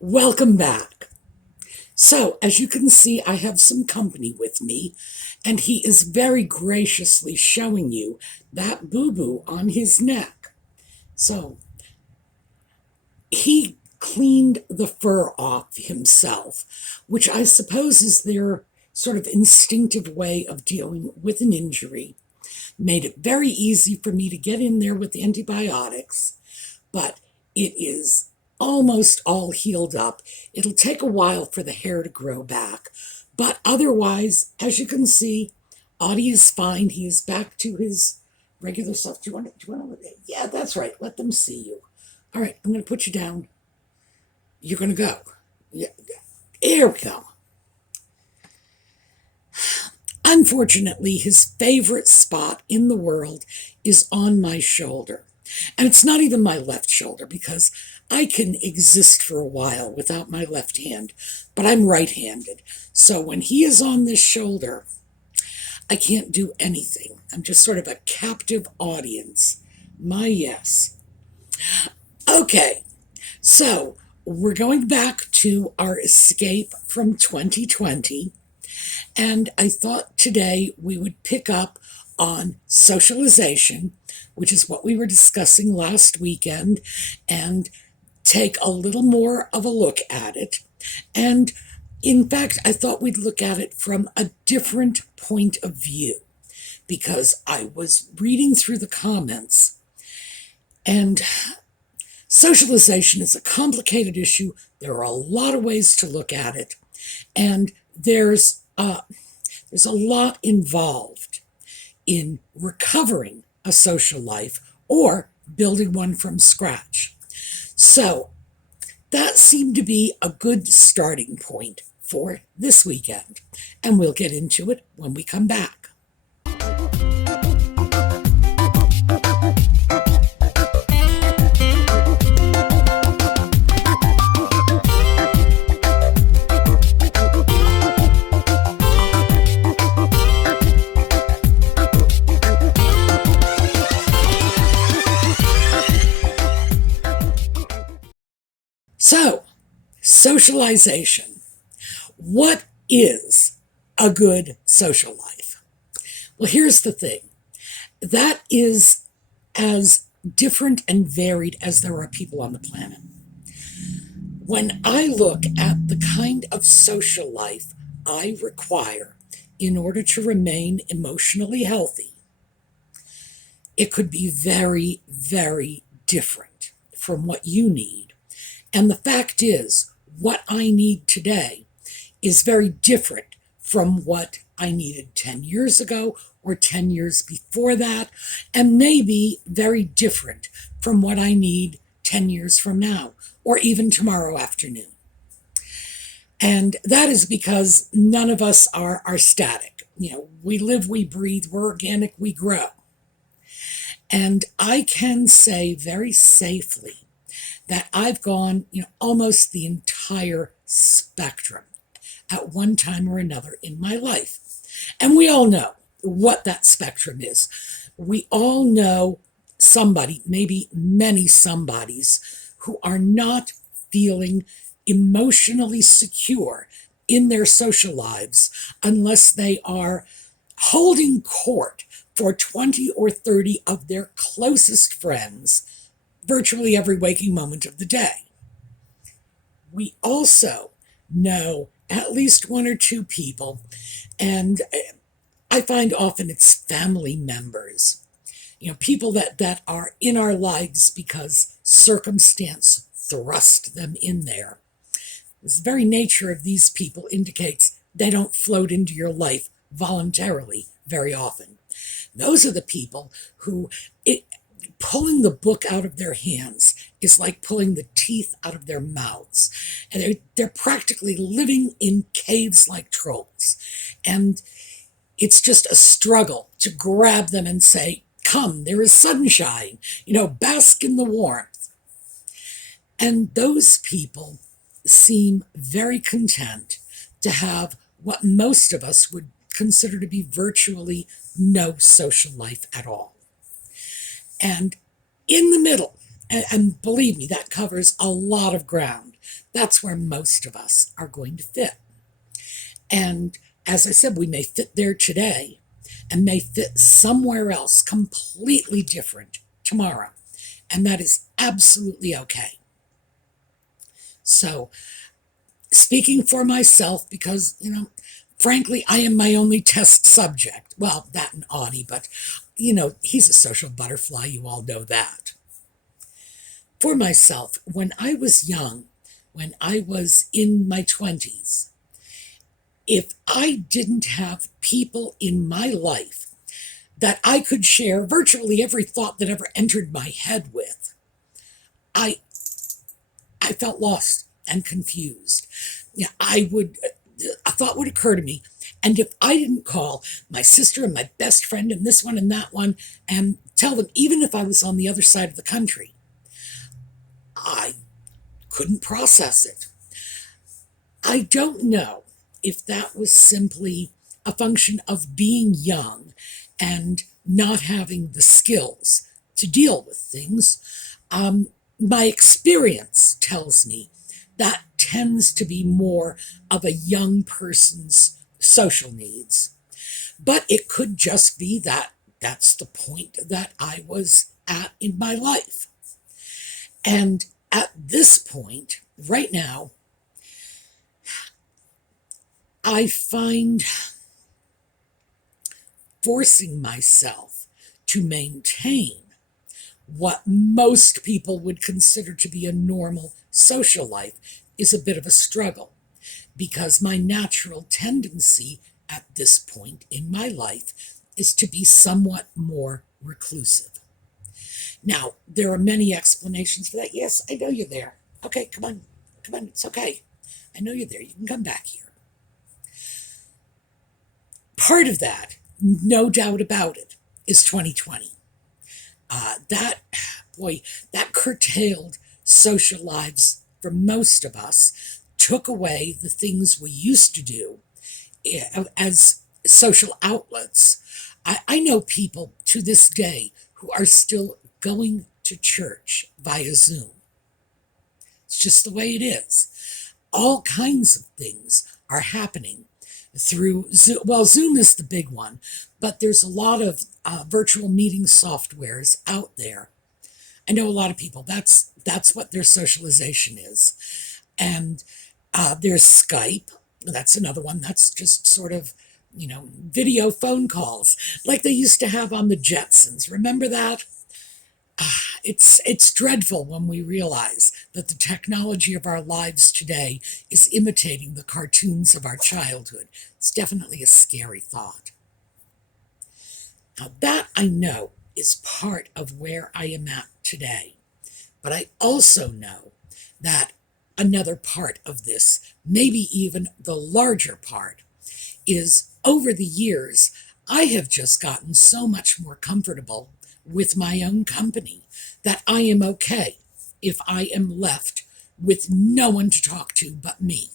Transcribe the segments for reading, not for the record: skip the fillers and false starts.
Welcome back. So, as you can see, I have some company with me, and he is very graciously showing you that boo-boo on his neck. So, he cleaned the fur off himself, which I suppose is their sort of instinctive way of dealing with an injury. Made it very easy for me to get in there with antibiotics, but it is almost all healed up. It'll take a while for the hair to grow back, but otherwise, as you can see, Audie is fine. He is back to his regular self. Do you want to? Yeah, that's right. Let them see you. All right, I'm going to put you down. You're going to go. Yeah, here we go. Unfortunately, his favorite spot in the world is on my shoulder. And it's not even my left shoulder because I can exist for a while without my left hand, but I'm right-handed. So when he is on this shoulder, I can't do anything. I'm just sort of a captive audience. My yes. Okay, so we're going back to our escape from 2020. And I thought today we would pick up on socialization, which is what we were discussing last weekend, and take a little more of a look at it. And in fact, I thought we'd look at it from a different point of view because I was reading through the comments, and socialization is a complicated issue. There are a lot of ways to look at it, and there's a lot involved in recovering a social life or building one from scratch. So that seemed to be a good starting point for this weekend, and we'll get into it when we come back. So, socialization. What is a good social life? Well, here's the thing. That is as different and varied as there are people on the planet. When I look at the kind of social life I require in order to remain emotionally healthy, it could be very, very different from what you need. And the fact is, what I need today is very different from what I needed 10 years ago or 10 years before that, and maybe very different from what I need 10 years from now or even tomorrow afternoon. And that is because none of us are static. We live, we breathe, we're organic, we grow. And I can say very safely that I've gone, almost the entire spectrum at one time or another in my life. And we all know what that spectrum is. We all know somebody, maybe many somebodies, who are not feeling emotionally secure in their social lives unless they are holding court for 20 or 30 of their closest friends virtually every waking moment of the day. We also know at least one or two people, and I find often it's family members, people that are in our lives because circumstance thrust them in there. The very nature of these people indicates they don't float into your life voluntarily very often. Those are the people who pulling the book out of their hands is like pulling the teeth out of their mouths. And they're practically living in caves like trolls. And it's just a struggle to grab them and say, come, there is sunshine, bask in the warmth. And those people seem very content to have what most of us would consider to be virtually no social life at all. And in the middle, and believe me, that covers a lot of ground. That's where most of us are going to fit. And as I said, we may fit there today and may fit somewhere else completely different tomorrow. And that is absolutely okay. So, speaking for myself, because, frankly, I am my only test subject. Well, that and Audie, but, he's a social butterfly. You all know that. For myself, when I was young, when I was in my 20s, if I didn't have people in my life that I could share virtually every thought that ever entered my head with, I felt lost and confused. A thought would occur to me, and if I didn't call my sister and my best friend and this one and that one and tell them, even if I was on the other side of the country, I couldn't process it. I don't know if that was simply a function of being young and not having the skills to deal with things. My experience tells me that tends to be more of a young person's social needs. But it could just be that that's the point that I was at in my life. And at this point, right now, I find forcing myself to maintain what most people would consider to be a normal social life is a bit of a struggle, because my natural tendency at this point in my life is to be somewhat more reclusive. Now, there are many explanations for that. Yes, I know you're there. Okay, come on, it's okay. I know you're there. You can come back here. Part of that, no doubt about it, is 2020. That curtailed social lives for most of us, took away the things we used to do as social outlets. I know people to this day who are still going to church via Zoom. It's just the way it is. All kinds of things are happening through Zoom. Well, Zoom is the big one, but there's a lot of virtual meeting softwares out there. I know a lot of people, that's what their socialization is. And there's Skype. That's another one. That's just sort of, video phone calls like they used to have on the Jetsons. Remember that? It's dreadful when we realize that the technology of our lives today is imitating the cartoons of our childhood. It's definitely a scary thought. Now, that I know is part of where I am at today. But I also know that another part of this, maybe even the larger part, is over the years, I have just gotten so much more comfortable with my own company that I am okay if I am left with no one to talk to but me.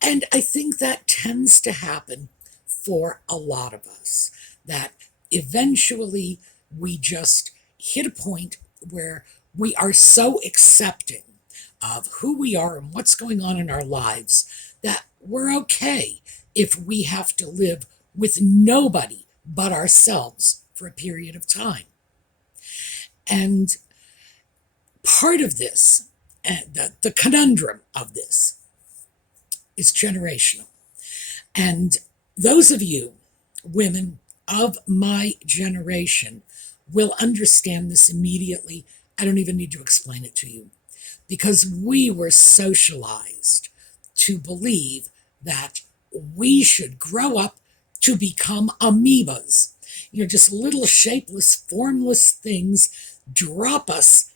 And I think that tends to happen for a lot of us, that eventually we just hit a point where we are so accepting of who we are and what's going on in our lives that we're okay if we have to live with nobody but ourselves for a period of time. And part of this, the conundrum of this, is generational. And those of you, women of my generation, will understand this immediately. I don't even need to explain it to you, because we were socialized to believe that we should grow up to become amoebas. Just little shapeless, formless things drop us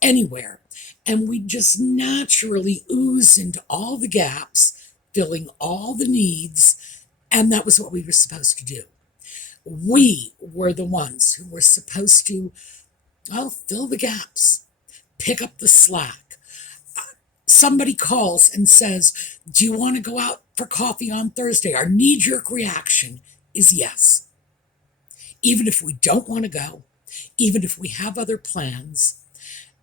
anywhere. And we just naturally ooze into all the gaps, filling all the needs. And that was what we were supposed to do. We were the ones who were supposed to, fill the gaps, pick up the slack. Somebody calls and says, do you want to go out for coffee on Thursday? Our knee-jerk reaction is yes. Even if we don't want to go, even if we have other plans,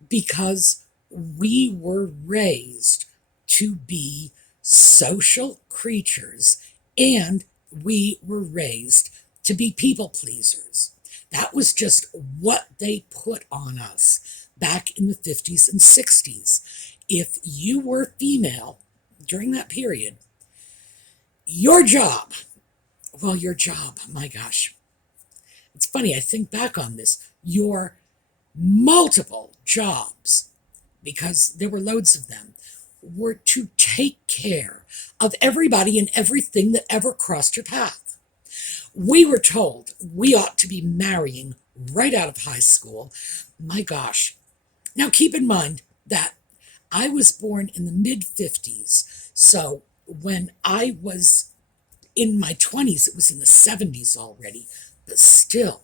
because we were raised to be social creatures, and we were raised to be people pleasers. That was just what they put on us back in the 50s and 60s. If you were female during that period, your job, my gosh. It's funny, I think back on this. Your multiple jobs, because there were loads of them, were to take care of everybody and everything that ever crossed your path. We were told we ought to be marrying right out of high school. My gosh. Now keep in mind that I was born in the mid-50s, so when I was in my 20s, it was in the 70s already, but still,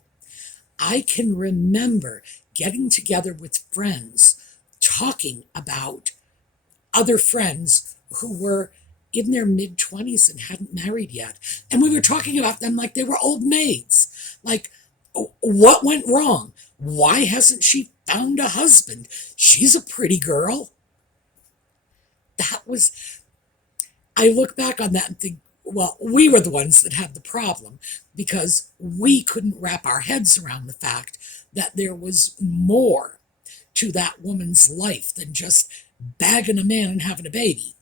I can remember getting together with friends, talking about other friends who were in their mid-20s and hadn't married yet. And we were talking about them like they were old maids. Like, what went wrong? Why hasn't she found a husband? She's a pretty girl. I look back on that and think, well, we were the ones that had the problem because we couldn't wrap our heads around the fact that there was more to that woman's life than just bagging a man and having a baby.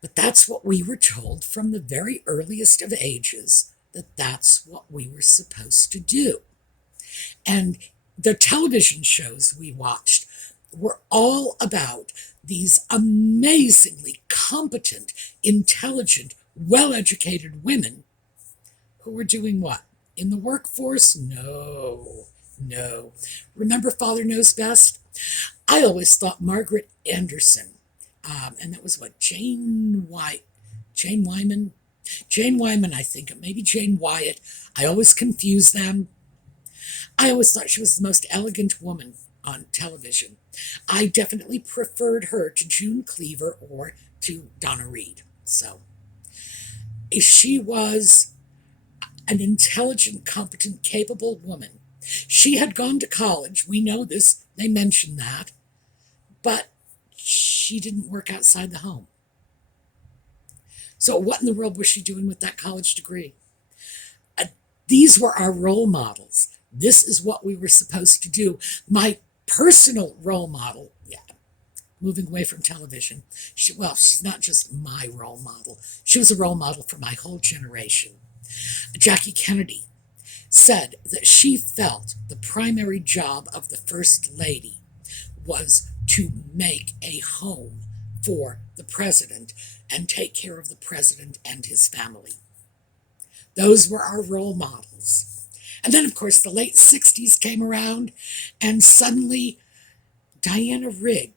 But that's what we were told from the very earliest of ages, that that's what we were supposed to do. And the television shows we watched were all about these amazingly competent, intelligent, well-educated women who were doing what? In the workforce? No. Remember Father Knows Best? I always thought Margaret Anderson, and that was what, Jane Wyman, I think, maybe Jane Wyatt. I always confuse them. I always thought she was the most elegant woman on television. I definitely preferred her to June Cleaver or to Donna Reed. So she was an intelligent, competent, capable woman. She had gone to college. We know this. They mentioned that. But she didn't work outside the home. So what in the world was she doing with that college degree? These were our role models. This is what we were supposed to do. My personal role model, moving away from television. She's not just my role model. She was a role model for my whole generation. Jackie Kennedy said that she felt the primary job of the First Lady was to make a home for the president and take care of the president and his family. Those were our role models. And then, of course, the late 60s came around, and suddenly Diana Rigg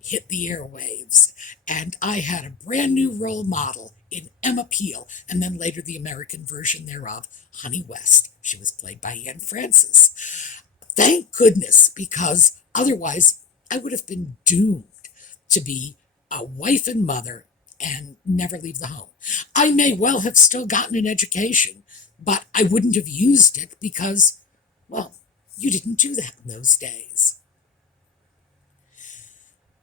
hit the airwaves, and I had a brand new role model in Emma Peel, and then later the American version thereof, Honey West. She was played by Anne Francis. Thank goodness, because otherwise I would have been doomed to be a wife and mother and never leave the home. I may well have still gotten an education, but I wouldn't have used it because, well, you didn't do that in those days.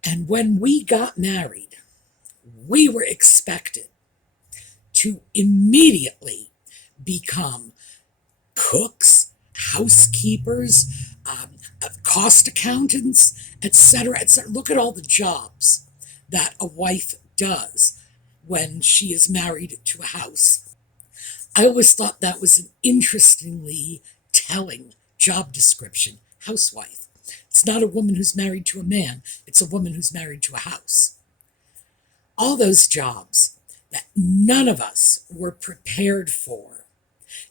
And when we got married, we were expected to immediately become cooks, housekeepers, cost accountants, etc., etc. Look at all the jobs that a wife does when she is married to a house. I always thought that was an interestingly telling job description, housewife. It's not a woman who's married to a man, it's a woman who's married to a house. All those jobs that none of us were prepared for,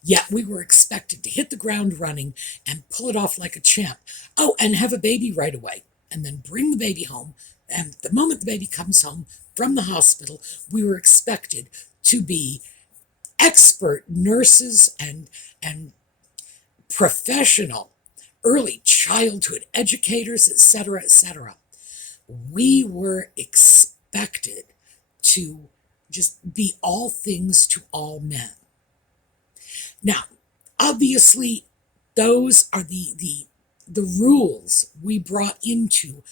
yet we were expected to hit the ground running and pull it off like a champ. Oh, and have a baby right away, and then bring the baby home. And the moment the baby comes home from the hospital, we were expected to be expert nurses and professional early childhood educators, etc., etc. We were expected to just be all things to all men. Now, obviously, those are the rules we brought into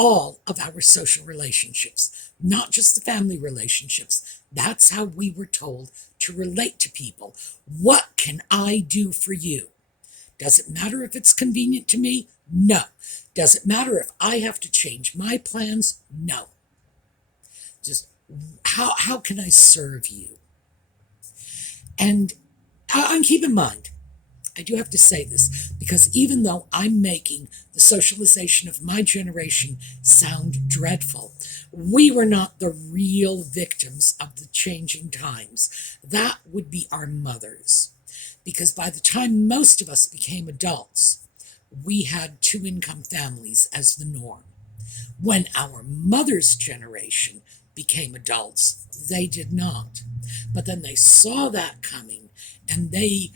all of our social relationships, not just the family relationships. That's how we were told to relate to people. What can I do for you? Does it matter if it's convenient to me? No. Does it matter if I have to change my plans? No. Just how can I serve you? And keep in mind, I do have to say this, because even though I'm making the socialization of my generation sound dreadful, we were not the real victims of the changing times. That would be our mothers. Because by the time most of us became adults, we had two-income families as the norm. When our mother's generation became adults, they did not. But then they saw that coming, and they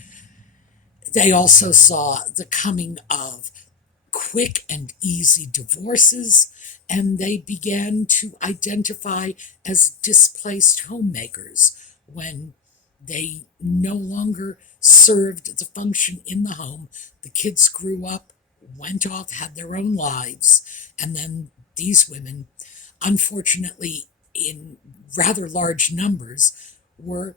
also saw the coming of quick and easy divorces, and they began to identify as displaced homemakers when they no longer served the function in the home. The kids grew up, went off, had their own lives, and then these women, unfortunately, in rather large numbers, were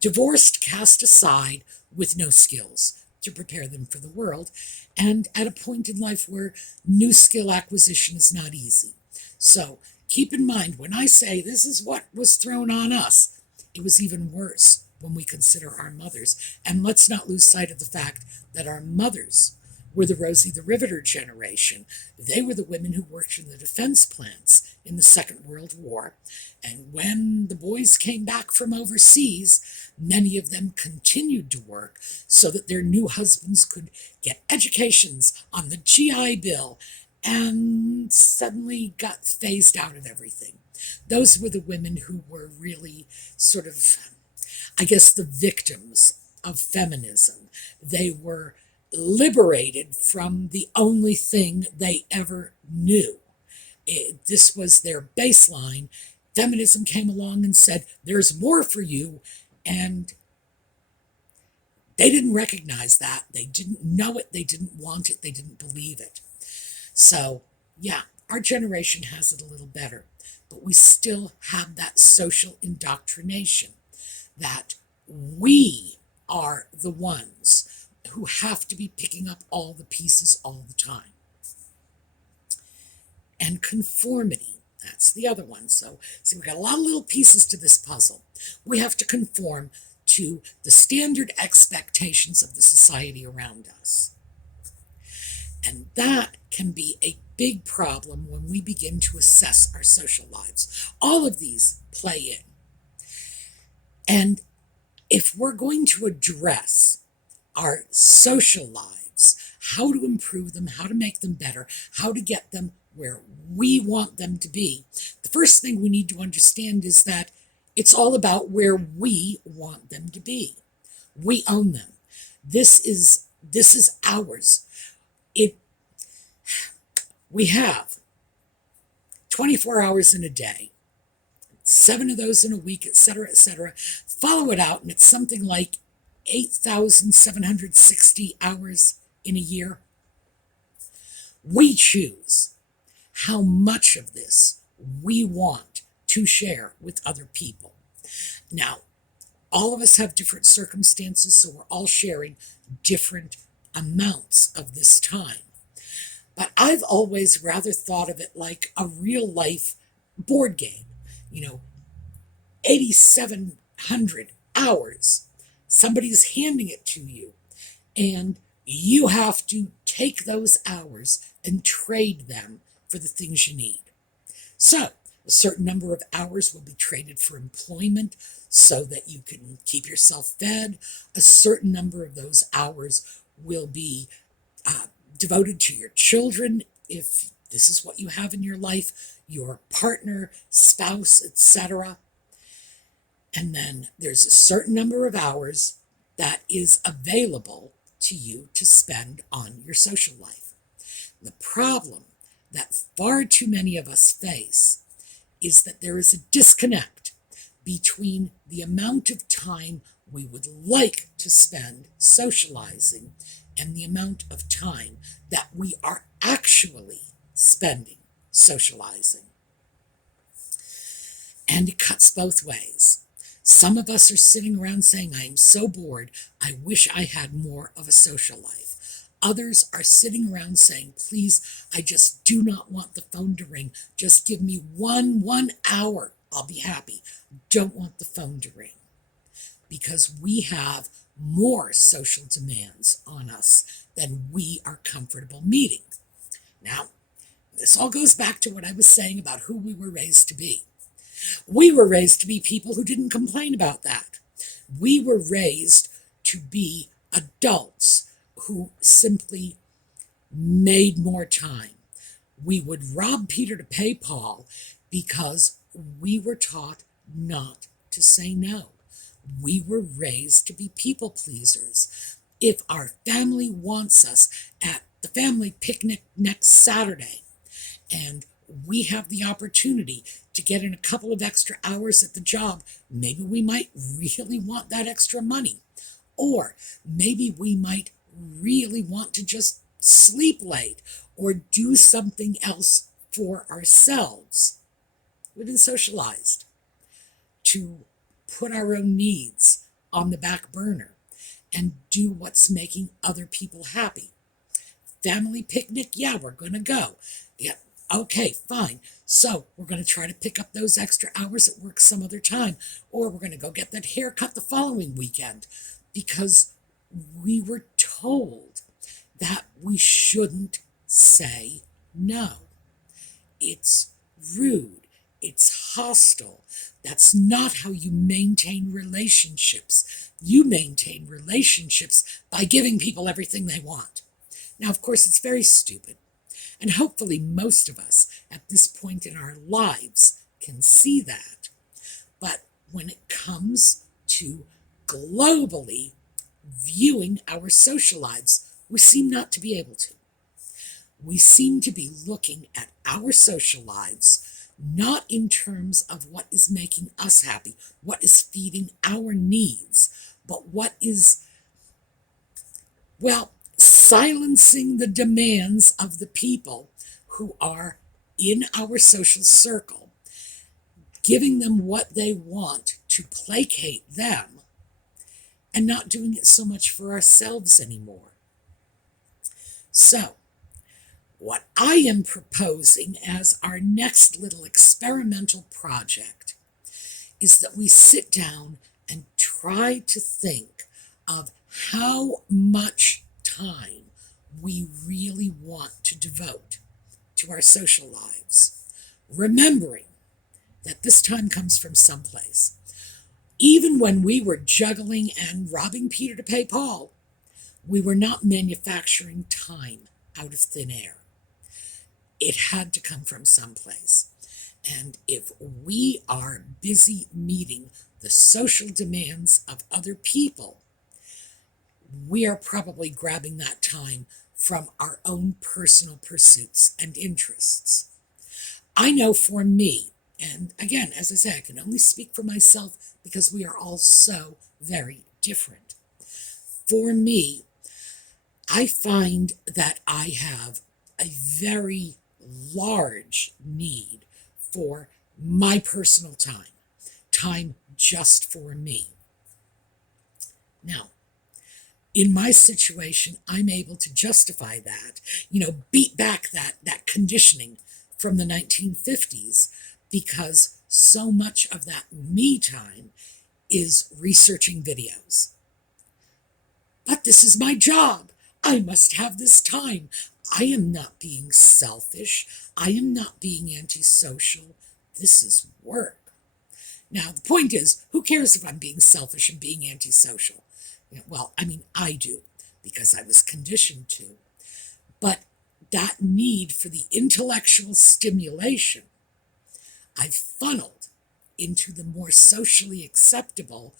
divorced, cast aside, with no skills to prepare them for the world, and at a point in life where new skill acquisition is not easy. So keep in mind, when I say this is what was thrown on us, it was even worse when we consider our mothers. And let's not lose sight of the fact that our mothers were the Rosie the Riveter generation. They were the women who worked in the defense plants in the Second World War. And when the boys came back from overseas, many of them continued to work so that their new husbands could get educations on the GI Bill, and suddenly got phased out of everything. Those were the women who were really sort of, I guess, the victims of feminism. They were liberated from the only thing they ever knew. This was their baseline. Feminism came along and said, there's more for you, and they didn't recognize that. They didn't know it. They didn't want it. They didn't believe it. So, yeah, our generation has it a little better, but we still have that social indoctrination that we are the ones who have to be picking up all the pieces all the time. And conformity, that's the other one. So we've got a lot of little pieces to this puzzle. We have to conform to the standard expectations of the society around us. And that can be a big problem when we begin to assess our social lives. All of these play in. And if we're going to address our social lives, how to improve them, how to make them better, how to get them where we want them to be, the first thing we need to understand is that it's all about where we want them to be. We own them. This is ours. We have 24 hours in a day, 7 of those in a week, etc., etc. Follow it out, and it's something like 8,760 hours in a year. We choose how much of this we want to share with other people. Now, all of us have different circumstances, so we're all sharing different amounts of this time. But I've always rather thought of it like a real life board game. 8,700 hours. Somebody's handing it to you, and you have to take those hours and trade them for the things you need. So a certain number of hours will be traded for employment so that you can keep yourself fed. A certain number of those hours will be devoted to your children, if this is what you have in your life, your partner, spouse, etc. And then there's a certain number of hours that is available to you to spend on your social life. The problem that far too many of us face is that there is a disconnect between the amount of time we would like to spend socializing and the amount of time that we are actually spending socializing. And it cuts both ways. Some of us are sitting around saying, I am so bored, I wish I had more of a social life. Others are sitting around saying, please, I just do not want the phone to ring. Just give me one hour. I'll be happy. Don't want the phone to ring. Because we have more social demands on us than we are comfortable meeting. Now, this all goes back to what I was saying about who we were raised to be. We were raised to be people who didn't complain about that. We were raised to be adults who simply made more time. We would rob Peter to pay Paul because we were taught not to say no. We were raised to be people pleasers. If our family wants us at the family picnic next Saturday, and we have the opportunity to get in a couple of extra hours at the job, maybe we might really want that extra money. Or maybe we might really want to just sleep late or do something else for ourselves. We've been socialized to put our own needs on the back burner and do what's making other people happy. Family picnic, yeah, we're going to go. Yeah, okay, fine. So we're going to try to pick up those extra hours at work some other time, or we're going to go get that haircut the following weekend, because we were told that we shouldn't say no. It's rude. It's hostile. That's not how you maintain relationships. You maintain relationships by giving people everything they want. Now, of course, it's very stupid. And hopefully most of us at this point in our lives can see that. But when it comes to globally viewing our social lives, we seem not to be able to. We seem to be looking at our social lives not in terms of what is making us happy, what is feeding our needs, but what is, well, silencing the demands of the people who are in our social circle, giving them what they want to placate them, and not doing it so much for ourselves anymore. So, what I am proposing as our next little experimental project is that we sit down and try to think of how much time we really want to devote to our social lives, remembering that this time comes from someplace. Even when we were juggling and robbing Peter to pay Paul, we were not manufacturing time out of thin air. It had to come from someplace. And if we are busy meeting the social demands of other people, we are probably grabbing that time from our own personal pursuits and interests. I know for me, and again, as I say, I can only speak for myself because we are all so very different. For me, I find that I have a very large need for my personal time just for me. Now, in my situation, I'm able to justify that, beat back that conditioning from the 1950s, because so much of that me time is researching videos. But this is my job. I must have this time. I am not being selfish. I am not being antisocial. This is work. Now, the point is, who cares if I'm being selfish and being antisocial? Well, I do, because I was conditioned to. But that need for the intellectual stimulation, I've funneled into the more socially acceptable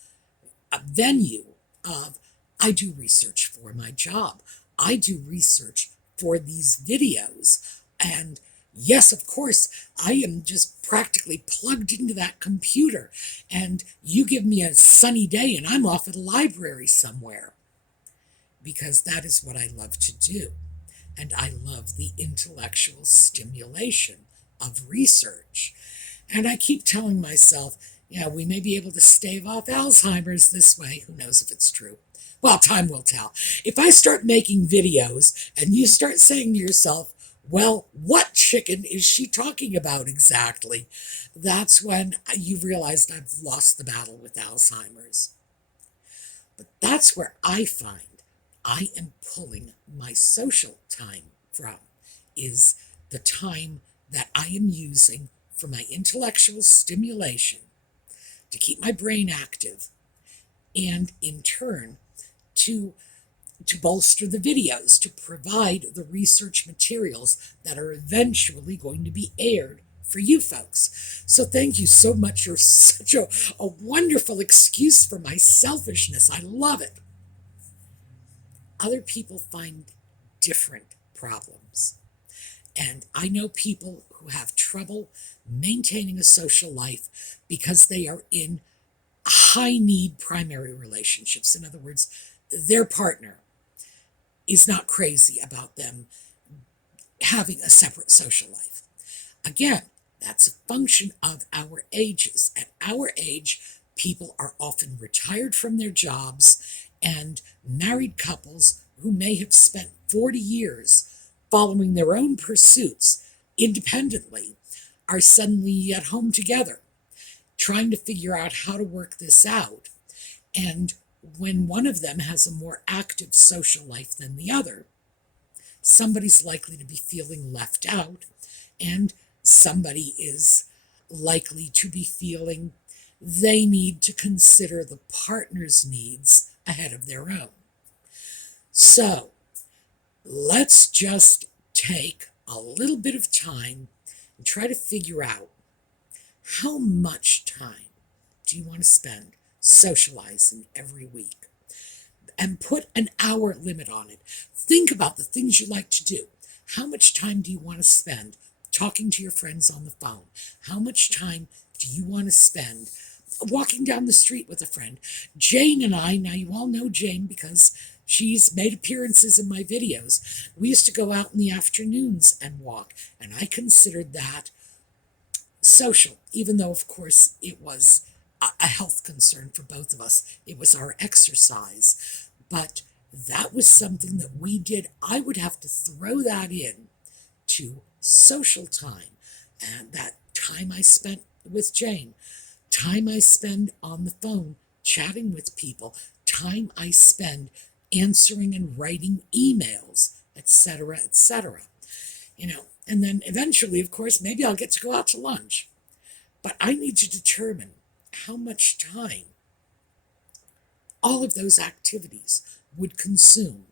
venue of, I do research for my job. I do research for these videos. And yes, of course, I am just practically plugged into that computer. And you give me a sunny day and I'm off at a library somewhere. Because that is what I love to do. And I love the intellectual stimulation of research. And I keep telling myself, yeah, we may be able to stave off Alzheimer's this way. Who knows if it's true? Well, time will tell. If I start making videos and you start saying to yourself, well, what chicken is she talking about exactly? That's when you've realized I've lost the battle with Alzheimer's. But that's where I find I am pulling my social time from, is the time that I am using for my intellectual stimulation to keep my brain active, and in turn to bolster the videos, to provide the research materials that are eventually going to be aired for you folks. So thank you so much. You're such a wonderful excuse for my selfishness. I love it. Other people find different problems. And I know people who have trouble maintaining a social life because they are in high need primary relationships. In other words, their partner is not crazy about them having a separate social life. Again, that's a function of our ages. At our age, people are often retired from their jobs, and married couples who may have spent 40 years following their own pursuits independently are suddenly at home together, trying to figure out how to work this out. And when one of them has a more active social life than the other, somebody's likely to be feeling left out, and somebody is likely to be feeling they need to consider the partner's needs ahead of their own. So let's just take a little bit of time and try to figure out, how much time do you want to spend socializing every week? And put an hour limit on it. Think about the things you like to do. How much time do you want to spend talking to your friends on the phone? How much time do you want to spend walking down the street with a friend? Jane and I, now you all know Jane because she's made appearances in my videos. We used to go out in the afternoons and walk, and I considered that social, even though, of course, it was a health concern for both of us. It was our exercise. But that was something that we did. I would have to throw that in to social time, and that time I spent with Jane, time I spend on the phone chatting with people, time I spend answering and writing emails, etc., etc. And then eventually, of course, maybe I'll get to go out to lunch. But I need to determine how much time all of those activities would consume,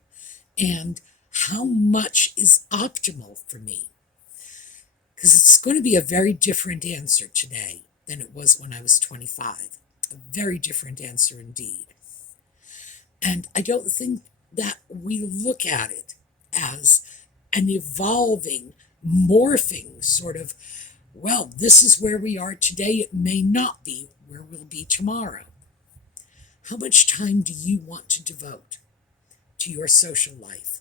and how much is optimal for me. Because it's going to be a very different answer today than it was when I was 25. A very different answer indeed. And I don't think that we look at it as an evolving, morphing sort of, well, this is where we are today. It may not be where we'll be tomorrow. How much time do you want to devote to your social life?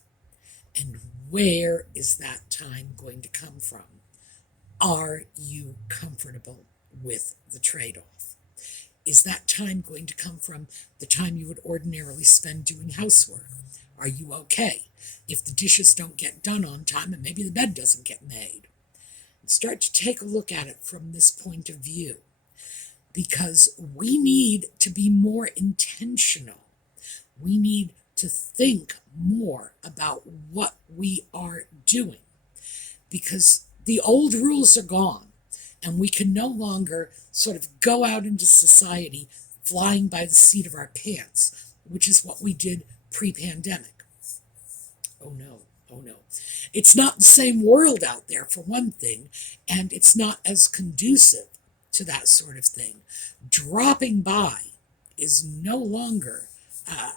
And where is that time going to come from? Are you comfortable with the trade-off? Is that time going to come from the time you would ordinarily spend doing housework? Are you okay if the dishes don't get done on time and maybe the bed doesn't get made? And start to take a look at it from this point of view, because we need to be more intentional. We need to think more about what we are doing, because the old rules are gone, and we can no longer sort of go out into society flying by the seat of our pants, which is what we did pre-pandemic. Oh no, oh no. It's not the same world out there, for one thing, and it's not as conducive to that sort of thing. Dropping by is no longer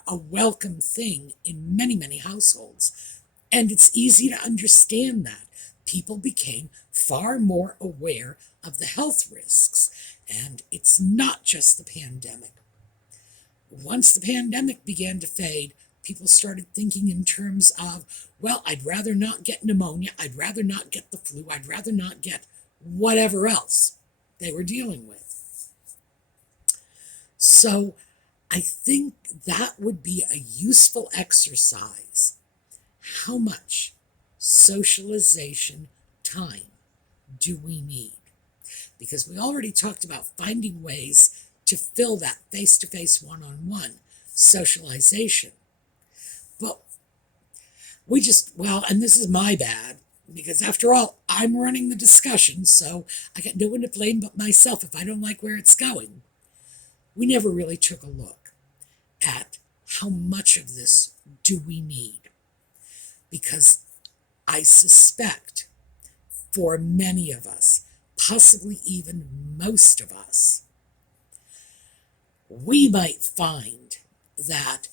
a welcome thing in many, many households. And it's easy to understand that. People became far more aware of the health risks. And it's not just the pandemic. Once the pandemic began to fade, people started thinking in terms of, well, I'd rather not get pneumonia. I'd rather not get the flu. I'd rather not get whatever else they were dealing with. So I think that would be a useful exercise. How much socialization time do we need? Because we already talked about finding ways to fill that face-to-face one-on-one socialization. But and this is my bad, because after all, I'm running the discussion, so I got no one to blame but myself if I don't like where it's going. We never really took a look at how much of this do we need. Because I suspect for many of us, possibly even most of us, we might find that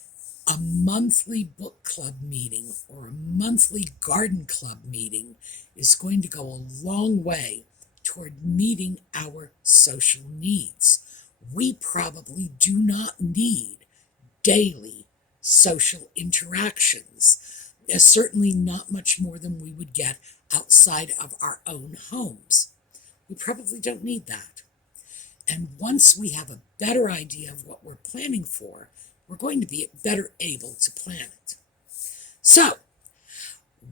a monthly book club meeting or a monthly garden club meeting is going to go a long way toward meeting our social needs. We probably do not need daily social interactions. There's certainly not much more than we would get outside of our own homes. We probably don't need that. And once we have a better idea of what we're planning for, we're going to be better able to plan it. So,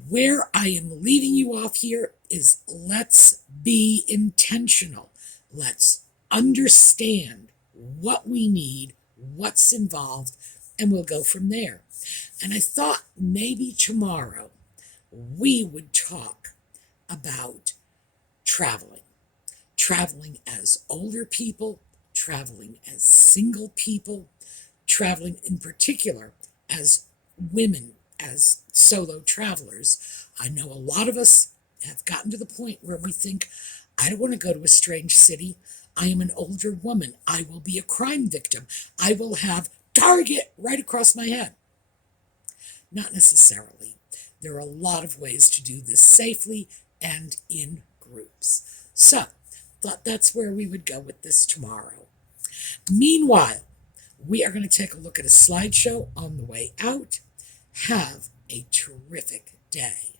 where I am leading you off here is let's be intentional. Let's understand what we need, what's involved, and we'll go from there. And I thought maybe tomorrow we would talk about traveling. Traveling as older people, traveling as single people, traveling in particular as women, as solo travelers. I know a lot of us have gotten to the point where we think, I don't want to go to a strange city. I am an older woman. I will be a crime victim. I will have target right across my head. Not necessarily. There are a lot of ways to do this safely and in groups. So, thought that's where we would go with this tomorrow. Meanwhile, we are going to take a look at a slideshow on the way out. Have a terrific day.